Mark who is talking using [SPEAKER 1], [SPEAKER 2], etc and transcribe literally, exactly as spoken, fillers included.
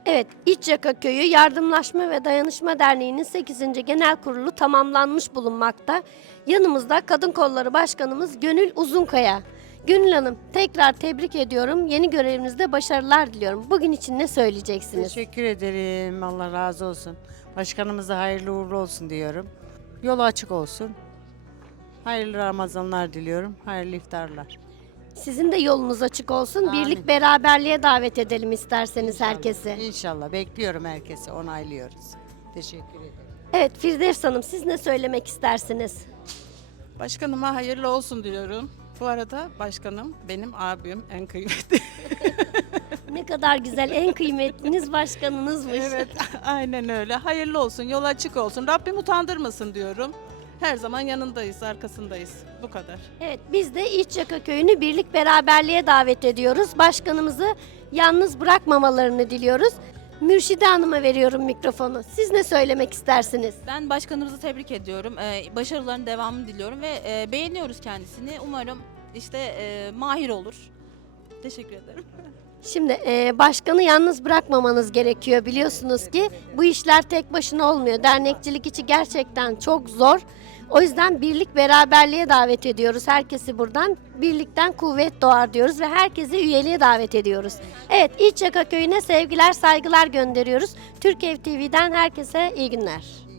[SPEAKER 1] Evet, İçyaka Köyü Yardımlaşma ve Dayanışma Derneği'nin sekizinci Genel Kurulu tamamlanmış bulunmakta. Yanımızda Kadın Kolları Başkanımız Gönül Uzunkaya. Gönül Hanım, tekrar tebrik ediyorum. Yeni görevinizde başarılar diliyorum. Bugün için ne söyleyeceksiniz?
[SPEAKER 2] Teşekkür ederim. Allah razı olsun. Başkanımıza hayırlı uğurlu olsun diyorum. Yolu açık olsun. Hayırlı Ramazanlar diliyorum. Hayırlı iftarlar.
[SPEAKER 1] Sizin de yolunuz açık olsun.
[SPEAKER 2] Amin.
[SPEAKER 1] Birlik beraberliğe davet edelim isterseniz
[SPEAKER 2] İnşallah.
[SPEAKER 1] herkesi.
[SPEAKER 2] İnşallah. Bekliyorum herkesi. Onaylıyoruz. Teşekkür ederim.
[SPEAKER 1] Evet, Firdevs Hanım, siz ne söylemek istersiniz?
[SPEAKER 3] Başkanıma hayırlı olsun diyorum. Bu arada başkanım benim abim, en kıymetli.
[SPEAKER 1] Ne kadar güzel, en kıymetliniz başkanınızmış.
[SPEAKER 3] Evet, aynen öyle. Hayırlı olsun, yol açık olsun. Rabbim utandırmasın diyorum. Her zaman yanındayız, arkasındayız. Bu kadar.
[SPEAKER 1] Evet, biz de İçyaka Köyü'nü birlik beraberliğe davet ediyoruz. Başkanımızı yalnız bırakmamalarını diliyoruz. Mürşide Hanım'a veriyorum mikrofonu. Siz ne söylemek istersiniz?
[SPEAKER 4] Ben başkanımızı tebrik ediyorum. Ee, başarıların devamını diliyorum ve e, beğeniyoruz kendisini. Umarım işte e, mahir olur. Teşekkür ederim.
[SPEAKER 1] Şimdi e, başkanı yalnız bırakmamanız gerekiyor. Biliyorsunuz ki bu işler tek başına olmuyor. Dernekçilik içi gerçekten çok zor. O yüzden birlik beraberliğe davet ediyoruz. Herkesi buradan birlikten kuvvet doğar diyoruz ve herkesi üyeliğe davet ediyoruz. Evet, İçyaka Köyü'ne sevgiler, saygılar gönderiyoruz. Türk Ev T V'den herkese iyi günler.